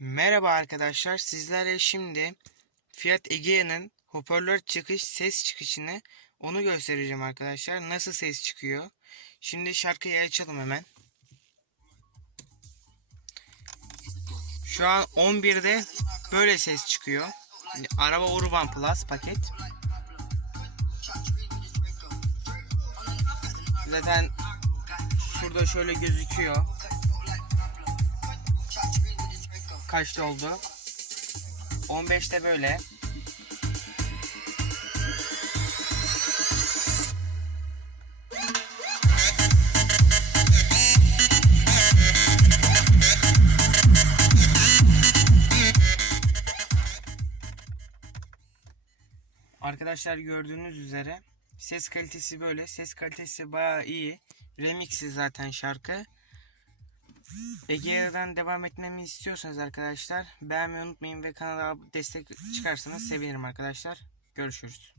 Merhaba arkadaşlar. Sizlere şimdi Fiat Egea'nın hoparlör çıkış ses çıkışını onu göstereceğim arkadaşlar. Nasıl ses çıkıyor. Şimdi şarkıyı açalım hemen. Şu an 11'de böyle ses çıkıyor. Araba Urban Plus paket. Zaten şurada şöyle gözüküyor. Kaçta oldu? 15'te böyle. Arkadaşlar gördüğünüz üzere ses kalitesi böyle. Ses kalitesi bayağı iyi. Remix'i zaten şarkı. Egea'dan devam etmemi istiyorsanız arkadaşlar beğenmeyi unutmayın ve kanala destek çıkarsanız sevinirim arkadaşlar. Görüşürüz.